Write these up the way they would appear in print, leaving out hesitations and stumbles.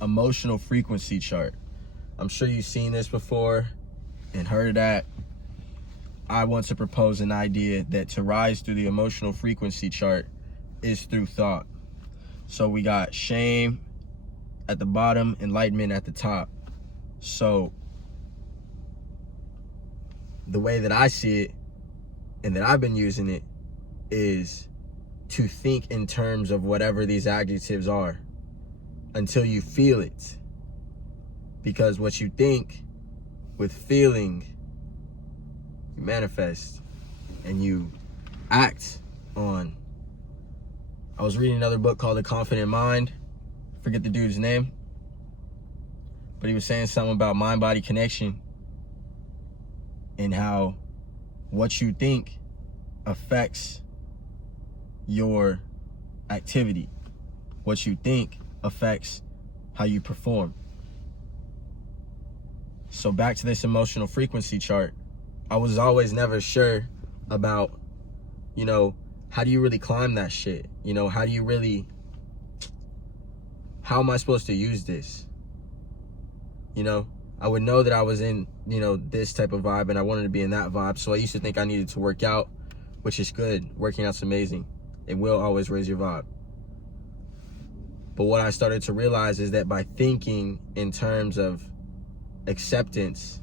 emotional frequency chart. I'm sure you've seen this before and heard of that. I want to propose an idea that to rise through the emotional frequency chart is through thought. So we got shame at the bottom, enlightenment at the top. So the way that I see it and that I've been using it is to think in terms of whatever these adjectives are until you feel it. Because what you think with feeling, you manifest and you act on. I was reading another book called The Confident Mind. Forget the dude's name, but he was saying something about mind-body connection and how what you think affects your activity. What you think affects how you perform. So back to this emotional frequency chart. I was always never sure about, how do you really climb that shit? How am I supposed to use this? I would know that I was in, this type of vibe and I wanted to be in that vibe. So I used to think I needed to work out, which is good. Working out's amazing. It will always raise your vibe. But what I started to realize is that by thinking in terms of acceptance,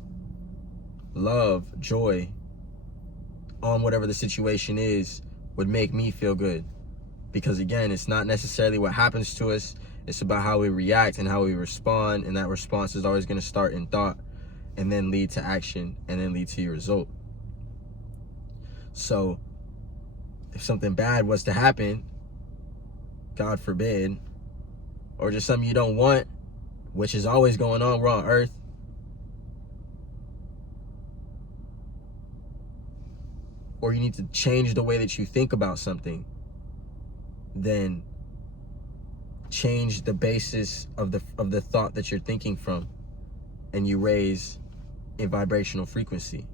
love, joy on whatever the situation is would make me feel good. Because again, it's not necessarily what happens to us. It's about how we react and how we respond. And that response is always going to start in thought and then lead to action and then lead to your result. So if something bad was to happen, God forbid, or just something you don't want, which is always going on, we're on earth, or you need to change the way that you think about something, then change the basis of the thought that you're thinking from, and you raise a vibrational frequency.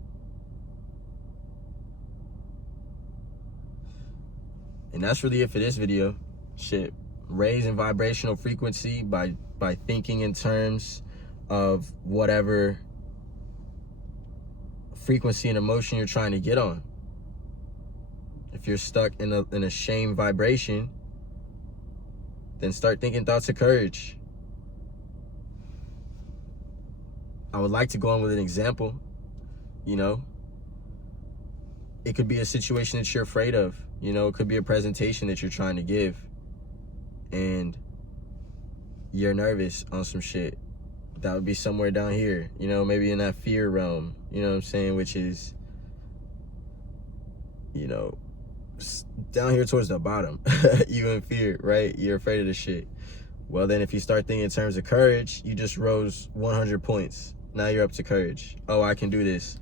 And that's really it for this video. Shit, raise in vibrational frequency by thinking in terms of whatever frequency and emotion you're trying to get on. If you're stuck in a shame vibration, then start thinking thoughts of courage. I would like to go on with an example. It could be a situation that you're afraid of. It could be a presentation that you're trying to give and you're nervous on some shit. That would be somewhere down here, maybe in that fear realm, which is, down here towards the bottom. You in fear, right? You're afraid of the shit. Well, then if you start thinking in terms of courage, you just rose 100 points. Now you're up to courage. Oh, I can do this.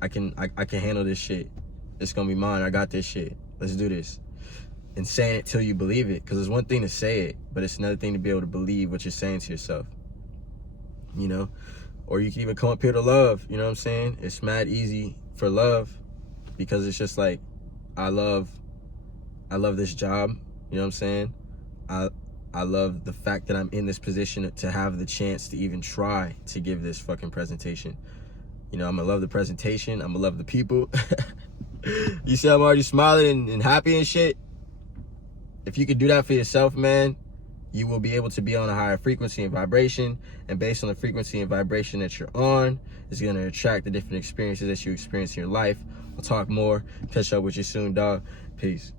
I can handle this shit. It's gonna be mine. I got this shit. Let's do this. And saying it till you believe it, because it's one thing to say it, but it's another thing to be able to believe what you're saying to yourself. Or you can even come up here to love. You know what I'm saying? It's mad easy for love, because it's just like, I love this job. You know what I'm saying? I love the fact that I'm in this position to have the chance to even try to give this fucking presentation. I'm gonna love the presentation. I'm gonna love the people. You see I'm already smiling and happy and shit? If you could do that for yourself, man, you will be able to be on a higher frequency and vibration. And based on the frequency and vibration that you're on, it's going to attract the different experiences that you experience in your life. I'll talk more. Catch up with you soon, dog. Peace.